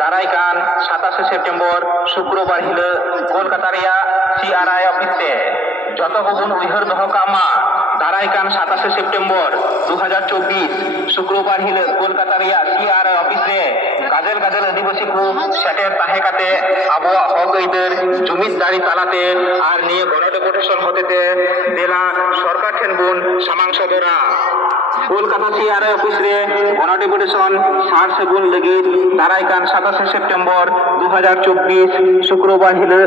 দারাই কান, সাতাশে সেপ্টেম্বর, শুক্রবার হিল কলকাতা রিয়া সিআরআই অফিসে। যত হবুন উইহর দহ কামা দারাই কান, সাতাশে সেপ্টেম্বর, দুহাজার চব্বিশ, শুক্রবার হিল কলকাতা রিয়া সিআরআই অফিসে গাজেল গাজেল আদিবাসী কো সেটের তাহে কাতে আবহাওয়া হক দাড়ি তালাতে, আর নিয়ে গণডেপুটেশন হতেতে দেলা বুন সামাং সদরা কলকাতা সিআরআই অফিস রে গণডেপুটেশন সার সেগুন লেগে তারাইকান সাতাশে সেপ্টেম্বর দু হাজার চব্বিশ শুক্রবার হিলে।